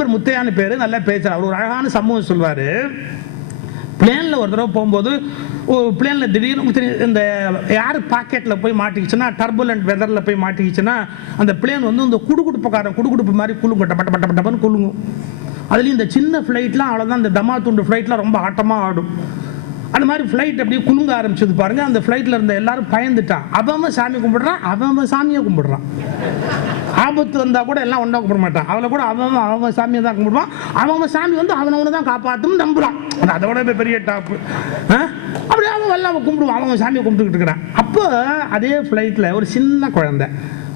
நண்பர் முத்தையான்னு பேரு, நல்லா பேசுறாரு. அவர் ஒரு அழகான சம்பவம் சொல்வாரு. பிளேன்ல ஒரு தடவை போகும்போது பிளேன்ல திடீர்னு இந்த ஏர் பாக்கெட்ல போய் மாட்டிக்கிச்சுன்னா, டர்புலண்ட் வெதர்ல போய் மாட்டிக்கிச்சுன்னா, அந்த பிளேன் வந்து இந்த குடுகுடுப்பு மாதிரி குலுங்கும், பட்ட பட்ட பட்டப்பன்னு குலுங்கும். அதுலேயும் இந்த சின்ன ஃப்ளைட்லாம் அவ்வளோதான், இந்த தமா துண்டு ஃப்ளைட்லாம் ரொம்ப ஆட்டமாக ஆடும். அந்த மாதிரி ஃப்ளைட் அப்படியே குலுங்க ஆரம்பிச்சது பாருங்க. அந்த ஃப்ளைட்டில் இருந்த எல்லாரும் பயந்துட்டான். அவன் சாமி கும்பிடுறான், அவன் சாமியை கும்பிடுறான். ஆபத்து வந்தால் கூட எல்லாம் ஒன்றா கும்பிட மாட்டான். அவளை கூட அவன் சாமியை தான் கும்பிடுவான். அவன் சாமி வந்து அவனை தான் காப்பாற்றும் நம்புறான். அதோட பெரிய டாப்பு. அப்படியே அவன் எல்லாம் கும்பிடுவான், அவன் சாமியை கும்பிட்டுக்கிட்டு இருக்கிறான். அப்போ அதே ஃப்ளைட்டில் ஒரு சின்ன குழந்தை,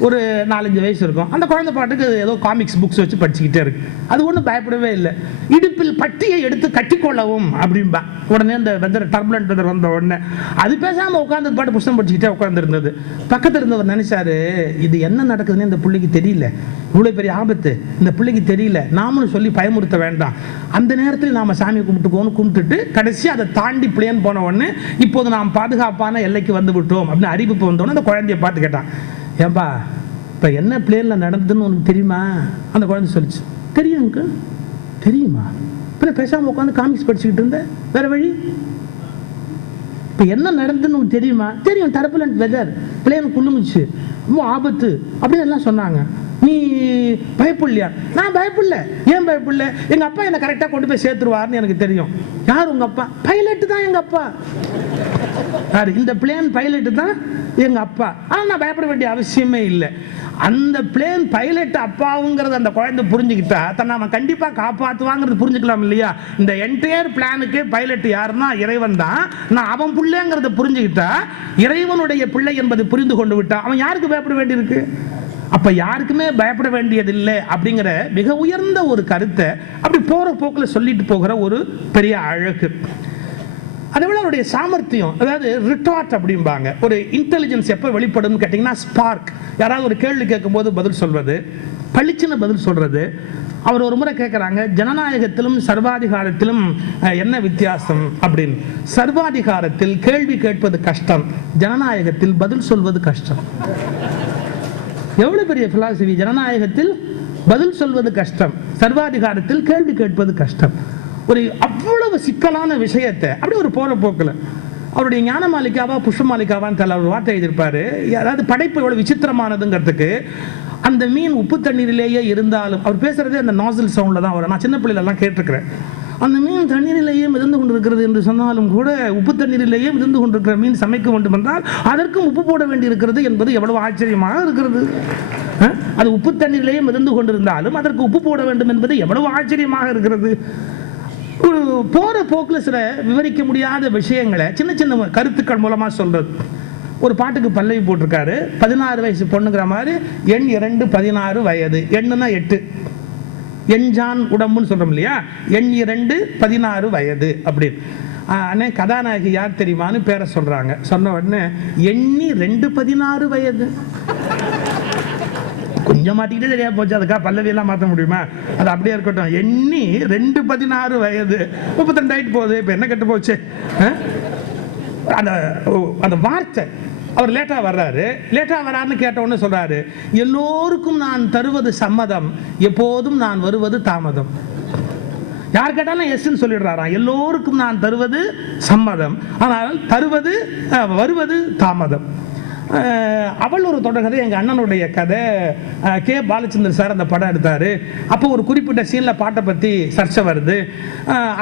ஒரு 4-5 வயசு இருக்கும். அந்த குழந்தை பாட்டுக்கு ஏதோ காமிக்ஸ் புக்ஸ் வச்சு படிச்சுக்கிட்டே இருக்கு. அது ஒன்றும் பயப்படவே இல்லை. இடுப்பில் பட்டியை எடுத்து கட்டிக்கொள்ளவும் அப்படின்பா. உடனே இந்த வெதர் டர்புலண்ட் வெதர் வந்த உடனே அது பேசாமல் உட்காந்து பாட்டு புத்தகம் படிச்சுக்கிட்டே உட்காந்துருந்தது. பக்கத்தில் இருந்தவர் நினைச்சாரு, இது என்ன நடக்குதுன்னு இந்த பிள்ளைக்கு தெரியல, இவ்வளோ பெரிய ஆபத்து இந்த பிள்ளைக்கு தெரியல, நாமளும் சொல்லி பயமுறுத்த வேண்டாம், அந்த நேரத்தில் நாம் சாமியை கும்பிட்டுட்டு கடைசி அதை தாண்டி பிளேன் போன உடனே இப்போது நாம் பாதுகாப்பான எல்லைக்கு வந்து விட்டோம் அப்படின்னு அறிவிப்பு வந்தோடனே அந்த குழந்தைய பார்த்து கேட்டான், ஏன்பா இப்போ என்ன பிளேனில் நடந்ததுன்னு உனக்கு தெரியுமா? அந்த குழந்தை சொல்லிச்சு, தெரியுங்க. தெரியுமா? இப்போ பேசாமல் உட்காந்து காமிக்ஸ் படிச்சுக்கிட்டு இருந்தேன், வேற வழி. இப்போ என்ன நடந்ததுன்னு உனக்கு தெரியுமா? தெரியும், டர்புலண்ட் வெதர், பிளேன் குலுங்குச்சு, ரொம்ப ஆபத்து அப்படின்னு எல்லாம் சொன்னாங்க. நீ பயப்படலையா? நான் பயப்படல. ஏன் பயப்படல? எங்கள் அப்பா என்னை கரெக்டாக கொண்டு போய் சேர்த்துருவார்னு எனக்கு தெரியும். யார் உங்கள் அப்பா? பைலட்டு தான் எங்கள் அப்பா. யார்? இந்த பிளேன் பைலட்டு தான் எங்கள் அப்பா. ஆனால் நான் பயப்பட வேண்டிய அவசியமே இல்லை. அந்த பிளேன் பைலட் அப்பாவுங்கிறது அந்த குழந்தை புரிஞ்சுக்கிட்டா தன்னை அவன் கண்டிப்பாக காப்பாற்றுவாங்கிறது புரிஞ்சுக்கலாம் இல்லையா? இந்த என்டையர் பிளானுக்கு பைலட் யாருன்னா இறைவன் தான். நான் அவன் பிள்ளைங்கிறத புரிஞ்சுக்கிட்டா, இறைவனுடைய பிள்ளை என்பதை புரிந்து கொண்டு விட்டா, அவன் யாருக்கு பயப்பட வேண்டியிருக்கு? அப்ப யாருக்குமே பயப்பட வேண்டியதில்லை அப்படிங்கிற மிக உயர்ந்த ஒரு கருத்தை அப்படி போற போக்கில் சொல்லிட்டு போகிற ஒரு பெரிய அழகு. அதை விட அவருடைய சாமர்த்தியம், அதாவது ரிட்டார்ட் அப்படிம்பாங்க. ஒரு இன்டெலிஜென்ஸ் எப்போ வெளிப்படும் கேட்டிங்கன்னா, ஸ்பார்க். யாராவது ஒரு கேள்வி கேட்கும்போது பதில் சொல்வது, பளிச்சுன்னு பதில் சொல்றது. அவர் ஒரு முறை கேட்குறாங்க, ஜனநாயகத்திலும் சர்வாதிகாரத்திலும் என்ன வித்தியாசம் அப்படின்னு. சர்வாதிகாரத்தில் கேள்வி கேட்பது கஷ்டம், ஜனநாயகத்தில் பதில் சொல்வது கஷ்டம். எவ்வளவு பெரிய பிலாசபி! ஜனநாயகத்தில் பதில் சொல்வது கஷ்டம், சர்வாதிகாரத்தில் கேள்வி கேட்பது கஷ்டம். ஒரு அவ்வளவு சிக்கலான விஷயத்தை அப்படி ஒரு போற போக்கில் அவருடைய ஞான மாளிகாவா புஷ்ப மாளிகாவான்னு தெரியல, ஒரு வார்த்தை எழுதியிருப்பாரு. அதாவது படைப்பு எவ்வளவு விசித்திரமானதுங்கிறதுக்கு, அந்த மீன் உப்பு தண்ணீரிலேயே இருந்தாலும், அவர் பேசுறதே அந்த நாசில் சவுண்ட்ல தான் வரும். நான் சின்ன பிள்ளைலாம் கேட்டிருக்கிறேன். அந்த மீன் தண்ணீரிலேயே மிதந்து கொண்டிருக்கிறது என்று சொன்னாலும் கூட, உப்பு தண்ணீரிலேயே மிதந்து கொண்டிருக்கிற மீன் சமைக்க வேண்டும் என்றால் அதற்கும் உப்பு போட வேண்டி இருக்கிறது என்பது எவ்வளவு ஆச்சரியமாக இருக்கிறது. அது உப்பு தண்ணீரிலேயே மிதந்து கொண்டிருந்தாலும் அதற்கு உப்பு போட வேண்டும் என்பது எவ்வளவு ஆச்சரியமாக இருக்கிறது. ஒரு போற போக்கில் சில விவரிக்க முடியாத விஷயங்களை சின்ன சின்ன கருத்துக்கள் மூலமா சொல்றது. ஒரு பாட்டுக்கு பல்லவி போட்டிருக்காரு, 16 வயசு பொண்ணுங்கிற மாதிரி, எண் 2 16 வயது, எண்ணுன்னா 8, எண்ஜான் உடம்புன்னு சொல்றோம் இல்லையா, எண் 2 16 வயது அப்படின்னு. அண்ணே கதாநாயகி யார் தெரியுமான்னு பேரை சொல்றாங்க. சொன்ன உடனே எண்ணி 2 16 வயது. கொஞ்சம் மாட்டிக்கிட்டே சரியா போச்சு, அதுக்காக பல்லவியெல்லாம் மாற்ற முடியுமா? அது அப்படியே இருக்கட்டும். எண்ணி 2 16 வயது, 32 ஆயிட்டு போகுது, இப்போ என்ன கெட்டு போச்சு? அந்த வார்த்தை. அவர் லேட்டா வர்றாருன்னு கேட்ட உடனே சொல்றாரு, எல்லோருக்கும் நான் தருவது சம்மதம், எப்போதும் நான் வருவது தாமதம். யார் கேட்டாலும் எஸ்ன்னு சொல்லிடுறாராம். எல்லோருக்கும் நான் தருவது சம்மதம், ஆனால் வருவது தாமதம். அவள் ஒரு தொடர்கதை, எங்கள் அண்ணனுடைய கதை. கே பாலச்சந்தர் சார் அந்த படம் எடுத்தார். அப்போ ஒரு குறிப்பிட்ட சீனில் பாட்டை பற்றி சர்ச்சை வருது.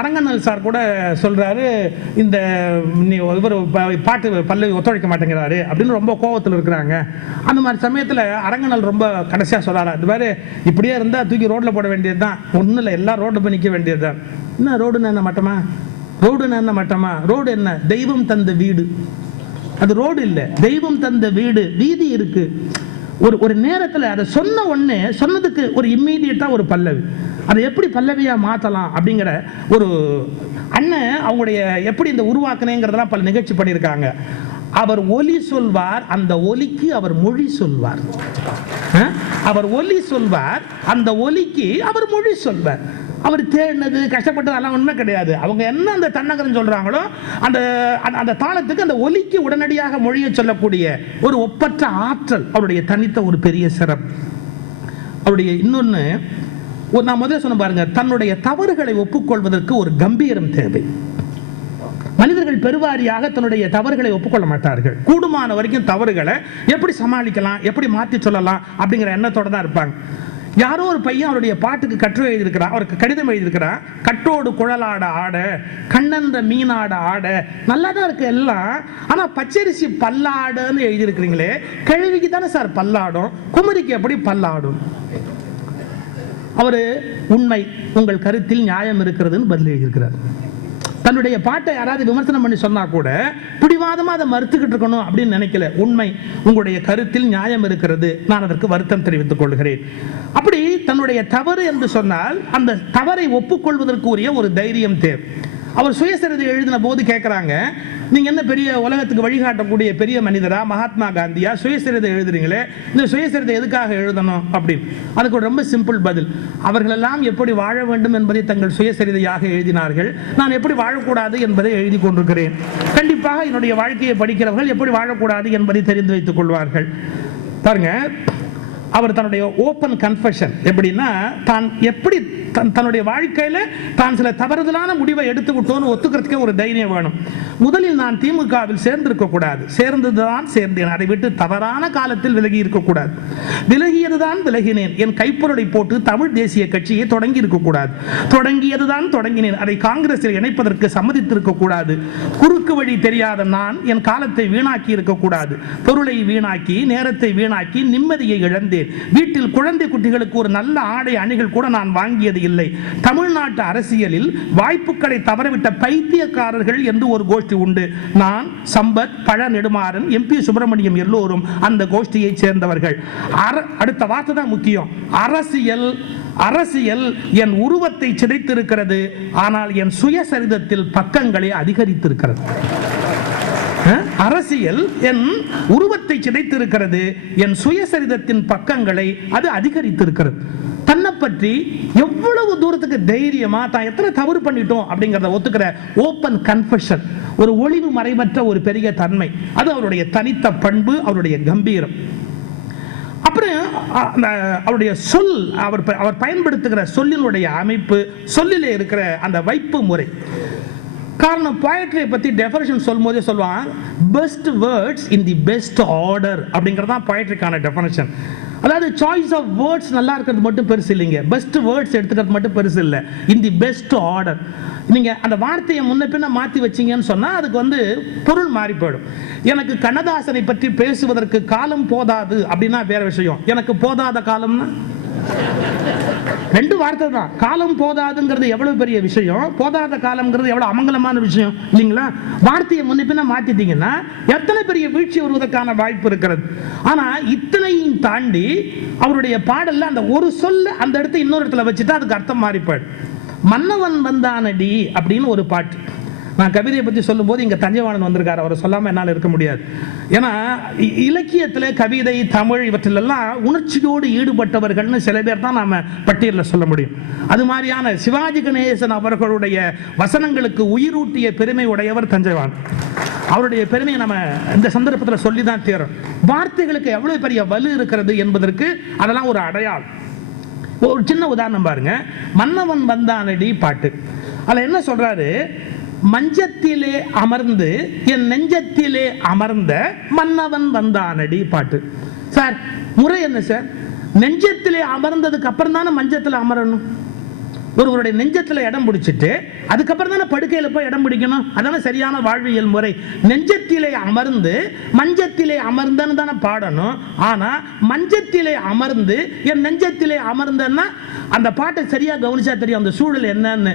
அரங்கண்ணல் சார் கூட சொல்கிறாரு, இந்த இவர் பாட்டு பல்லவி ஒத்துழைக்க மாட்டேங்கிறாரு அப்படின்னு ரொம்ப கோபத்தில் இருக்கிறாங்க. அந்த மாதிரி சமயத்தில் அரங்கண்ணல் ரொம்ப கடைசியாக சொல்கிறாரு, இந்த மாதிரி இப்படியே இருந்தால் தூக்கி ரோட்டில் போட வேண்டியது தான், ஒன்றும் இல்லை, எல்லாம் ரோட்டில் போய் நிற்க வேண்டியது தான். என்ன ரோடுன்னு என்ன மட்டமா? ரோடு என்ன? தெய்வம் தந்த வீடு. அது ரோடு இல்லை, தெய்வம் தந்த வீடு. வீதி இருக்கு. ஒரு நேரத்தில் அதை சொன்ன உடனே சொன்னதுக்கு ஒரு இம்மீடியட்டா ஒரு பல்லவி, அதை எப்படி பல்லவியா மாத்தலாம் அப்படிங்கிற ஒரு அண்ணன் அவங்களுடைய எப்படி இந்த உருவாக்குனேங்கிறதெல்லாம் பல நிகழ்ச்சி பண்ணியிருக்காங்க. அவர் ஒலி சொல்வார், அந்த ஒலிக்கு அவர் மொழி சொல்வார். அவர் ஒலி சொல்வார், அந்த ஒலிக்கு அவர் மொழி சொல்வார். அவர் தேடினது கஷ்டப்பட்டது அதெல்லாம் உண்மை கிடையாது. அவங்க என்ன அந்த தன்னகரம் சொல்றாங்களோ அந்த அந்த தாளத்துக்கு அந்த ஒலிக்கு உடனடியாக மொழியை சொல்லக்கூடிய ஒரு ஒப்பற்ற ஆற்றல் அவருடைய தனித்த ஒரு பெரிய சிறப்பு. அவருடைய இன்னொன்று, நான் முதல்ல சொன்ன பாருங்க, தன்னுடைய தவறுகளை ஒப்புக்கொள்வதற்கு ஒரு கம்பீரம் தேவை. மனிதர்கள் பெருவாரியாக தன்னுடைய தவறுகளை ஒப்புக்கொள்ள மாட்டார்கள். கூடுமான வரைக்கும் தவறுகளை எப்படி சமாளிக்கலாம், எப்படி மாற்றி சொல்லலாம் அப்படிங்கிற எண்ணத்தோட தான் இருப்பாங்க. யாரோ ஒரு பையன் அவருடைய பாட்டுக்கு கட்டுரை எழுதியிருக்கிறான், அவருக்கு கடிதம் எழுதியிருக்கிறான். கட்டோடு குழலாட ஆட, கண்ணன்ற மீனாட ஆட, நல்லா தான் இருக்கு எல்லாம். ஆனா பச்சரிசி பல்லாடுன்னு எழுதியிருக்கிறீங்களே, கேள்விக்கு தானே சார் பல்லாடும், குமரிக்கு எப்படி பல்லாடும்? அவரு உண்மை, உங்கள் கருத்தில் நியாயம் இருக்கிறதுன்னு பதில் எழுதியிருக்கிறார். தன்னுடைய பாட்டை யாராவது விமர்சனம் பண்ணி சொன்னா கூட பிடிவாதமா அதை மறுத்துக்கிட்டு இருக்கணும் அப்படின்னு நினைக்கல. உண்மை, உங்களுடைய கருத்தில் நியாயம் இருக்கிறது, நான் அதற்கு வருத்தம் தெரிவித்துக் கொள்கிறேன். அப்படி தன்னுடைய தவறு என்று சொன்னால் அந்த தவறை ஒப்புக்கொள்வதற்கு உரிய ஒரு தைரியம் தேவை. அவர் சுயசரிதை எழுதின போது கேட்கிறாங்க, நீங்க என்ன பெரிய உலகத்துக்கு வழிகாட்டக்கூடிய பெரிய மனிதரா, மகாத்மா காந்தியா, சுயசரிதை எழுதுறீங்களே, இந்த சுயசரிதை எதுக்காக எழுதணும் அப்படின்னு. அதுக்கு ஒரு ரொம்ப சிம்பிள் பதில், அவர்களெல்லாம் எப்படி வாழ வேண்டும் என்பதை தங்கள் சுயசரிதையாக எழுதினார்கள், நான் எப்படி வாழக்கூடாது என்பதை எழுதி கொண்டிருக்கிறேன். கண்டிப்பாக என்னுடைய வாழ்க்கையை படிக்கிறவர்கள் எப்படி வாழக்கூடாது என்பதை தெரிந்து வைத்துக் கொள்வார்கள். பாருங்க, அவர் தன்னுடைய ஓப்பன் கன்ஃபெஷன் எப்படின்னா, தான் எப்படி தன்னுடைய வாழ்க்கையில தான் சில தவறுதலான முடிவை எடுத்து விட்டோன்னு ஒத்துக்கிறதுக்கே ஒரு தைரியம் வேணும். முதலில் நான் திமுகவில் சேர்ந்திருக்க கூடாது, சேர்ந்ததுதான் சேர்ந்தேன், அதை விட்டு தவறான காலத்தில் விலகி இருக்கக்கூடாது, விலகியதுதான் விலகினேன், என் கைப்பொருளை போட்டு தமிழ் தேசிய கட்சியை தொடங்கி இருக்கக்கூடாது, தொடங்கியதுதான் தொடங்கினேன், அதை காங்கிரஸில் இணைப்பதற்கு சம்மதித்திருக்க கூடாது, குறுக்கு வழி தெரியாத நான் என் காலத்தை வீணாக்கி இருக்கக்கூடாது, பொருளை வீணாக்கி நேரத்தை வீணாக்கி நிம்மதியை இழந்தேன், வீட்டில் குழந்தை குட்டிகளுக்கு ஒரு நல்ல ஆடை அணிகள் கூட நான் வாங்கியது இல்லை, தமிழ்நாட்டு அரசியலில் வாய்ப்புகளை தவறவிட்ட பைத்தியக்காரர்கள் என்று ஒரு கோஷ்டி உண்டு, நான் சம்பத், பழ நெடுமாறன், எம்பி சுப்பிரமணியம் எல்லோரும் அந்த கோஷ்டியை சேர்ந்தவர்கள். அடுத்த வார்த்தை தான் முக்கியம், அரசியல் அரசியல் என் உருவத்தை சிதைத்திருக்கிறது, ஆனால் என் சுயசரிதத்தில் பக்கங்களை அதிகரித்திருக்கிறது. அரசியல் என் உருவத்தை சிதைத்திருக்கிறது, என் சுயசரிதத்தின் பக்கங்களை அது அதிகரித்திருக்கிறது. தன்னை பற்றி எவ்வளவு தூரத்துக்கு தைரியமா தான் எத்தனை தவறு பண்ணிட்டோம் அப்படிங்கறத ஒத்துக்கிற ஓப்பன் கன்ஃபெஷன், ஒரு ஒளிவு மறைவற்ற ஒரு பெரிய தன்மை, அது அவருடைய தனித்த பண்பு, அவருடைய கம்பீரம். அப்புறம் அவருடைய சொல், அவர் பயன்படுத்துகிற சொல்லினுடைய அமைப்பு, சொல்லிலே இருக்கிற அந்த வைப்பு முறை. காரணம், போயட்ரியை பத்தி டெஃபினிஷன் சொல்லும் போதே சொல்லுவான், best words in the best order அப்படிங்கிறது தான் போயட்ரிக்கான டெஃபினிஷன். அதாவது சாய்ஸ் ஆஃப் வேர்ட்ஸ் நல்லா இருக்கிறது மட்டும் பெருசு இல்லைங்க, பெஸ்ட் வேர்ட்ஸ் எடுத்துக்கிறது மட்டும் பெருசு இல்லை, இன் தி பெஸ்ட் ஆர்டர். நீங்க அந்த வார்த்தையை முன்ன பின்ன மாற்றி வச்சீங்கன்னு சொன்னா அதுக்கு பொருள் மாறி போயிடும். எனக்கு கண்ணதாசனை பற்றி பேசுவதற்கு காலம் போதாது அப்படின்னா வேற விஷயம், எனக்கு போதாத காலம்னா ரெண்டு வார்த்தை தான். காலம் போதாதுங்கிறது எவ்வளவு பெரிய விஷயம், போதாத காலம்ங்கிறது எவ்வளவு அமங்கலமான விஷயம் இல்லைங்களா? வார்த்தையை முன்ன மாத்திட்டீங்கன்னா எத்தனை பெரிய வீழ்ச்சி வருவதற்கான வாய்ப்பு இருக்கிறது. ஆனா இத்தனையும் தாண்டி அவருடைய பாடல்ல அந்த ஒரு சொல்ல அந்த இடத்த இன்னொரு இடத்துல வச்சுட்டா அதுக்கு அர்த்தம் மாறி போயிடும். மன்னவன் வந்தானடி அப்படின்னு ஒரு பாட்டு. நான் கவிதையை பற்றி சொல்லும் போது இங்க தஞ்சைவாணன் வந்திருக்காரு, அவரை சொல்லாம என்னால் இருக்க முடியாது. ஏன்னா இலக்கியத்தில் கவிதை, தமிழ் இவற்றிலெல்லாம் உணர்ச்சியோடு ஈடுபட்டவர்கள்னு சில பேர் தான் நாம பட்டியலில் சொல்ல முடியும். அது மாதிரியான சிவாஜி கணேசன் அவர்களுடைய வசனங்களுக்கு உயிரூட்டிய பெருமை உடையவர் தஞ்சைவாணன். அவருடைய பெருமையை நம்ம இந்த சந்தர்ப்பத்தில் சொல்லி தான் தீரும். வார்த்தைகளுக்கு எவ்வளவு பெரிய வலு இருக்கிறது என்பதற்கு அதெல்லாம் ஒரு அடையாளம். ஒரு சின்ன உதாரணம் பாருங்க, மன்னவன் வந்தானடி பாட்டு. அதுல என்ன சொல்றாரு, மஞ்சத்திலே அமர்ந்து என் நெஞ்சத்திலே அமர்ந்த மன்னவன் வந்தானடி பாட்டு. சார் முறை என்ன சார்? நெஞ்சத்திலே அமர்ந்ததுக்கு அப்புறம் தானே மஞ்சத்தில் அமரணும். ஒருவருடைய நெஞ்சத்தில் இடம் பிடிச்சிட்டு அதுக்கப்புறம் தானே படுக்கையில போய் இடம் பிடிக்கணும், அதான சரியான வாழ்வியல் முறை. நெஞ்சத்திலே அமர்ந்து மஞ்சத்திலே அமர்ந்தன்னு தானே பாடணும். ஆனா மஞ்சத்திலே அமர்ந்து என் நெஞ்சத்திலே அமர்ந்தன்னா அந்த பாட்டை சரியா கவனிச்சா தெரியும் அந்த சூழல் என்னன்னு.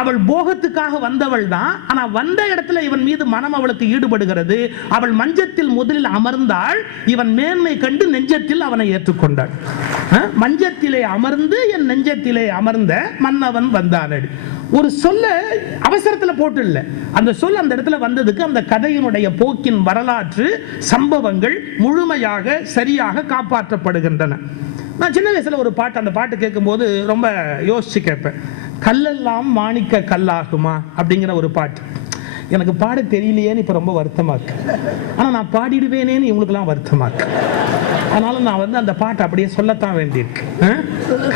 அவள் போகத்துக்காக வந்தவள் தான், ஆனா வந்த இடத்துல இவன் மீது மனம் அவளுக்கு ஈடுபடுகிறது. அவள் மஞ்சத்தில் முதலில் அமர்ந்தாள், இவன் மேன்மை கண்டு நெஞ்சத்தில் அவனை ஏற்றுக்கொண்டாள். மஞ்சத்திலே அமர்ந்து என் நெஞ்சத்திலே அமர்ந்த மன்னவன் வந்தானடி. ஒரு சொல்ல அவசரத்தில் போட்டு இல்ல, அந்த சொல் அந்த இடத்துல வந்ததுக்கு அந்த கதையினுடைய போக்கின் வரலாற்று சம்பவங்கள் முழுமையாக சரியாக காப்பாற்றப்படுகின்றன. நான் சின்ன வயசுல ஒரு பாட்டு, அந்த பாட்டு கேட்கும் போது ரொம்ப யோசிச்சு கேட்பேன். கல்லெல்லாம் மாணிக்க கல்லாகுமா அப்படிங்கிற ஒரு பாட்டு. எனக்கு பாட தெரியலையேன்னு இப்போ ரொம்ப வருத்தமாக இருக்கு. ஆனால் நான் பாடிடுவேனேன்னு இவங்களுக்கெல்லாம் வருத்தமாக இருக்கு. அதனால நான் அந்த பாட்டை அப்படியே சொல்லத்தான் வேண்டியிருக்கு.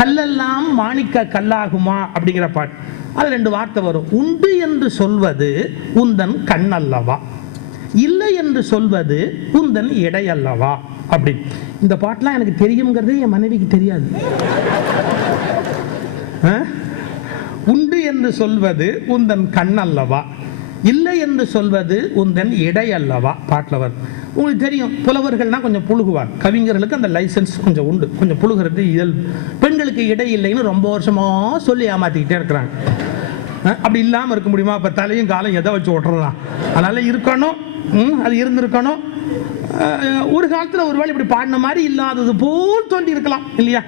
கல்லெல்லாம் மாணிக்க கல்லாகுமா அப்படிங்கிற பாட்டு. அது 2 வார்த்தை வரும். உண்டு என்று சொல்வது உந்தன் கண் அல்லவா, இல்லை என்று சொல்வது உந்தன் எடை அல்லவா அப்படி. இந்த பாட்டெலாம் எனக்கு தெரியுங்கிறது என் மனைவிக்கு தெரியாது. உண்டு என்று சொல்வது உந்தன் கண் அல்லவா, இல்லை என்று சொல்வது உந்தன் எடை அல்லவா பாட்டில் வரும். உங்களுக்கு தெரியும், புலவர்கள்னா கொஞ்சம் புழுகுவார். கவிஞர்களுக்கு அந்த லைசன்ஸ் கொஞ்சம் உண்டு, கொஞ்சம் புழுகிறது இயல்பு. பெண்களுக்கு இடை இல்லைன்னு ரொம்ப வருஷமா சொல்லி ஏமாத்திக்கிட்டே இருக்கிறாங்க. அப்படி இல்லாமல் இருக்க முடியுமா? இப்போ தலையும் காலம் எதை வச்சு ஓட்டுறதான்? அதனால இருக்கணும், அது இருந்திருக்கணும். ஒரு காலத்தில் ஒரு வேளை இப்படி பாடின மாதிரி இல்லாதது போல் தோண்டி இருக்கலாம் இல்லையா?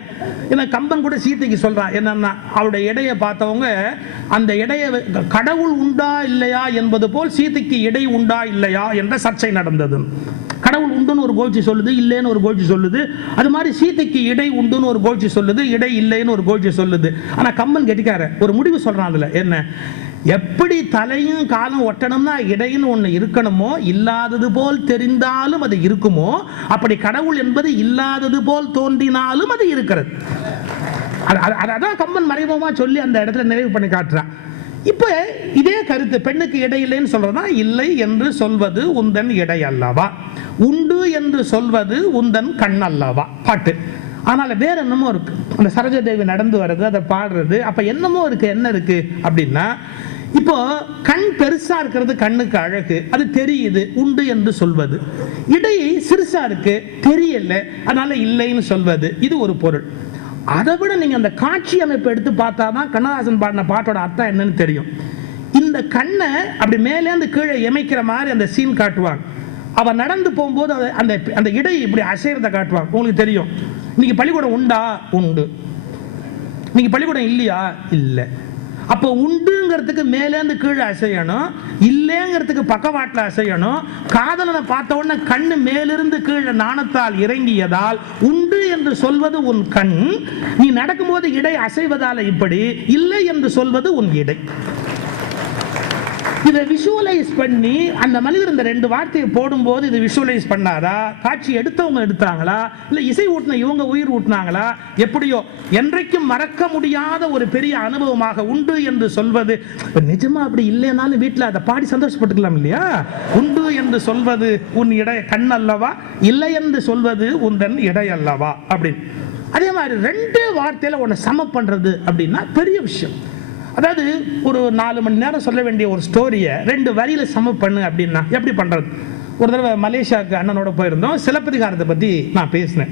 ஏன்னா கம்பன் கூட சீதைக்கு சொல்றான் என்னன்னா, அவருடைய எடையை பார்த்தவங்க அந்த எடையை கடவுள் உண்டா இல்லையா என்பது போல் சீதைக்கு எடை உண்டா இல்லையா என்ற சர்ச்சை நடந்தது. கடவுள் உண்டுன்னு ஒரு கோட்சி சொல்லுது, இல்லைன்னு ஒரு கோட்சி சொல்லுது. அது மாதிரி சீதைக்கு இடை உண்டுன்னு ஒரு கோட்சி சொல்லுது, இடை இல்லைன்னு ஒரு கோட்சி சொல்லுது. ஆனா கம்பன் கெட்டிக்கார ஒரு முடிவு சொல்றான். அதுல என்ன, எப்படி தலையும் காலம் ஒட்டணும்னா இடைன்னு ஒண்ணு இருக்கணுமோ, இல்லாதது போல் தெரிந்தாலும் அது இருக்குமோ, அப்படி கடவுள் என்பது இல்லாதது போல் தோன்றினாலும் அது இருக்கிறது. அதான் கம்பன் மறைமுகமா சொல்லி அந்த இடத்துல நிறைவு பண்ணி காட்டுறான். இப்ப இதே கருத்து பெண்ணுக்கு இடை இல்லைன்னு சொல்றதா, இல்லை என்று சொல்வது உந்தன் எடை அல்லவா, உண்டு என்று சொல்வது உந்தன் கண் அல்லவா பாட்டு. ஆனால் வேற என்னமோ இருக்கு. அந்த சரோஜாதேவி நடந்து வர்றது, அதை பாடுறது, அப்ப என்னமோ இருக்கு. என்ன இருக்கு அப்படின்னா, இப்போ கண் பெருசா இருக்கிறது கண்ணுக்கு அழகு, அது தெரியுது, உண்டு என்று சொல்வது. இடை சிறுசா இருக்கு, தெரியல, அதனால இல்லைன்னு சொல்வது. இது ஒரு பொருள். அதை விட நீங்க அந்த காட்சி அமைப்பு எடுத்து பார்த்தாதான் கண்ணதாசன் பாடின பாட்டோட அர்த்தம் என்னன்னு தெரியும். இந்த கண்ணை அப்படி மேலேந்து கீழே எமைக்கிற மாதிரி அந்த சீன் காட்டுவாங்க. அவ நடந்து போகும்போது அந்த அந்த இடை இப்படி அசைறத காட்டுவாங்க. உங்களுக்கு தெரியும், இன்னைக்கு பள்ளிக்கூடம் உண்டா? உண்டு. இன்னைக்கு பள்ளிக்கூடம் இல்லையா? இல்லை. அப்போ உண்டுங்கிறதுக்கு மேலேந்து கீழே அசையணும், இல்லைங்கிறதுக்கு பக்கவாட்டில் அசையணும். காதலனை பார்த்த உடனே கண்ணு மேலிருந்து கீழே நாணத்தால் இறங்கியதால் உண்டு என்று சொல்வது உன் கண், நீ நடக்கும்போது இடை அசைவதால இப்படி, இல்லை என்று சொல்வது உன் இடை. இதை விஷுவலைஸ் பண்ணி அந்த மனிதர் இந்த 2 வார்த்தையை போடும்போது இதை விஷுவலைஸ் பண்ணாரா, காட்சி எடுத்தவங்க எடுத்தாங்களா, இல்லை இசை ஊட்டின இவங்க உயிர் ஊட்டினாங்களா, எப்படியோ என்றைக்கும் மறக்க முடியாத ஒரு பெரிய அனுபவமாக உண்டு என்று சொல்வது. நிஜமா அப்படி இல்லைனாலும் வீட்டில் அதை பாடி சந்தோஷப்பட்டுக்கலாம் இல்லையா? உண்டு என்று சொல்வது உன் இடை கண் அல்லவா, இல்லை என்று சொல்வது உந்தன் இடை அல்லவா அப்படின்னு. அதே மாதிரி 2 வார்த்தையில ஒன்று சம பண்றது அப்படின்னா பெரிய விஷயம். அதாவது ஒரு 4 மணி நேரம் சொல்ல வேண்டிய ஒரு ஸ்டோரியை 2 வரியில சம பண்ணு அப்படின்னா எப்படி பண்றது? ஒரு தடவை மலேசியாவுக்கு அண்ணனோட போயிருந்தோம். சிலப்பதிகாரத்தை பத்தி நான் பேசினேன்.